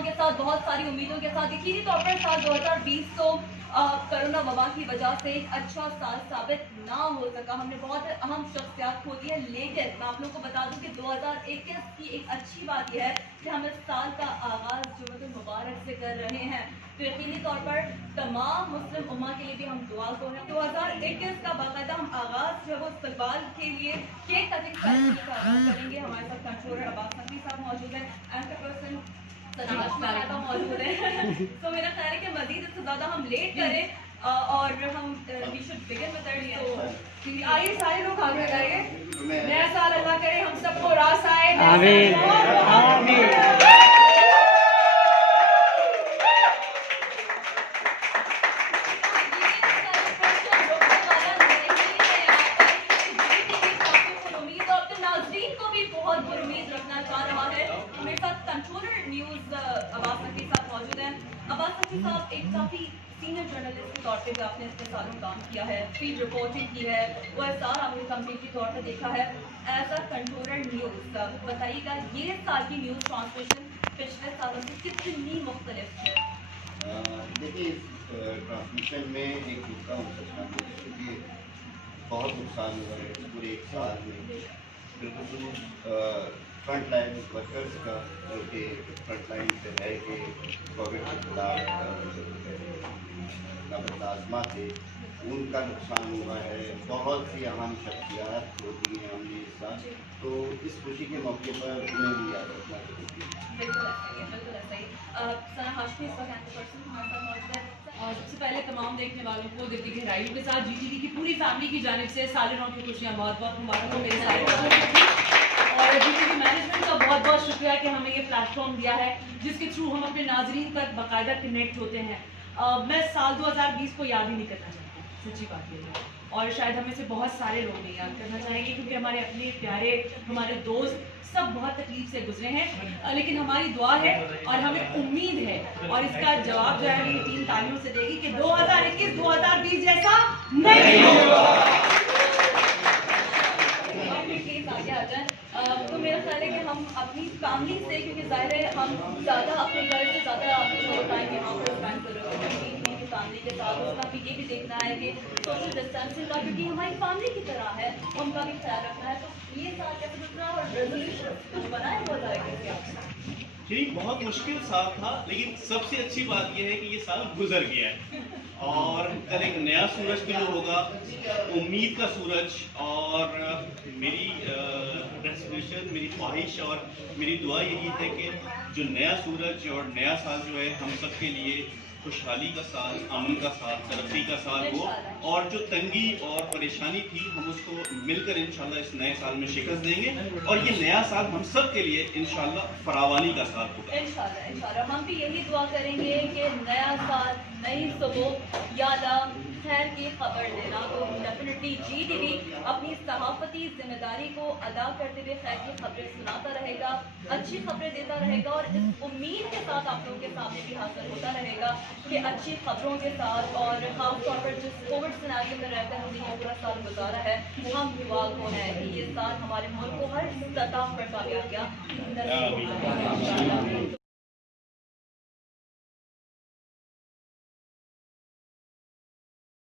दुआओं के साथ, बहुत सारी उम्मीदों के साथ यकीनी तौर पर साल 2020 तो कोरोना वबा की वजह से एक अच्छा साल साबित ना हो सका। हमने बहुत अहम शख्सियात खो दी है, लेकिन मैं आप लोगों को बता दूं कि 2021 की एक अच्छी बात यह है कि हम इस साल का आगाज़ जुम्मतुल मुबारक से कर रहे हैं। तो यकीनी तौर पर तमाम मुस्लिम उम्मा के लिए भी हम दुआ को हैं। 2021 का बाकायदा हम आगाज़ जो है वो इस्तकबाल के लिए केक कटिंग करेंगे। हमारे साथ कंट्रोलर अब्बास नकवी साहब मौजूद है, एंकर पर्सन मौजूद है। तो मेरा ख्याल है कि मजीद इससे ज़्यादा हम लेट करें और हम वी शुड बिगिन विद आइए सारे लोग आगे आइए। नया साल अल्लाह करे हम सबको रास आए। आमीन। साहब एक काफी सीनियर जर्नलिस्ट के तौर पे भी आपने इतने सालों काम किया है, फील्ड रिपोर्टिंग की है, वो एसआर आपने कंपनी के तौर पे देखा है। एज अ कंट्रोलर न्यूज बताइएगा ये साल की न्यूज ट्रांसमिशन पिछले सालों से कितनी मुख्तलिफ थी? देखिए इस ट्रांसमिशन में एक दूसरा हो सकता है क्योंकि बहुत नुकसान हुआ है पूरे एक साल में। बिल्कुल फ्रंट लाइन वर्कर्स का जो कि फ्रंट लाइन पे रह के कोविड के खिलाफ लाजमा थे उनका नुकसान हुआ है। बहुत सी अहम शख्सियात होती हैं हमने इस साल, तो इस खुशी के मौके पर उन्हें भी याद रखना और सबसे पहले तमाम देखने वालों को दिल की गहराइयों के साथ जीटीवी की पूरी फैमिली की जानिब से साल 9 की खुशियाँ बहुत बहुत मुबारक हो मेरे सारे। और जीटीवी मैनेजमेंट का बहुत बहुत शुक्रिया कि हमें ये प्लेटफॉर्म दिया है जिसके थ्रू हम अपने नाजरीन तक बाकायदा कनेक्ट होते हैं। मैं साल 2020 को याद ही नहीं करना चाहती, सच्ची बात ये है। और शायद हमें से बहुत सारे लोग नहीं याद करना चाहेंगे क्योंकि हमारे अपने प्यारे हमारे दोस्त सब बहुत तकलीफ से गुजरे हैं, लेकिन हमारी दुआ है और हमें उम्मीद है और इसका जवाब जो है मेरी टीम तालियों से देगी कि 2021-2020 जैसा नहीं होगा। तो मेरा ख्याल है कि हम अपनी फैमिली से, क्योंकि जाहिर है हम ज़्यादा अपने घर से ज़्यादा अपने टाइम यहाँ पर स्पेंड कर रहे हैं फैमिली के साथ। उसका भी ये भी देखना है कि सोशल डिस्टेंसिंग का, क्योंकि हमारी फैमिली की तरह है, उनका भी ख्याल रखना है। तो ये साल कैसे गुजरा और रेजोल्यूशन कुछ बनाया हुआ जाएगा? जी बहुत मुश्किल साल था, लेकिन सबसे अच्छी बात यह है कि ये साल गुजर गया है और कल एक नया सूरज तुलू होगा, उम्मीद का सूरज। और मेरी रेजोल्यूशन, मेरी ख्वाहिश और मेरी दुआ यही है कि जो नया सूरज और नया साल जो है हम सब के लिए खुशहाली का साल, अमन का साल, तरक्की का साल हो और जो तंगी और परेशानी थी हम उसको मिलकर इंशाल्लाह इस नए साल में शिकस्त देंगे और ये नया साल हम सब के लिए इंशाल्लाह फरावानी का साल होगा। इंशाल्लाह हम भी यही दुआ करेंगे कि नया साल, नई सुबह, यादा खैर की खबर देना। तो डेफिनेटली जीटीवी अपनी सहाफती जिम्मेदारी को अदा करते हुए खैर की खबरें सुनाता रहेगा, अच्छी खबरें देता रहेगा और इस उम्मीद के साथ आप लोगों के सामने भी हाजिर होता रहेगा कि अच्छी खबरों के साथ। और खासतौर पर जिस कोविड सिनेरियो में रहकर हमने ये पूरा साल गुजारा है, हम दुआ को है कि ये साल हमारे मुल्क को हर सतह पर कामयाबियाँ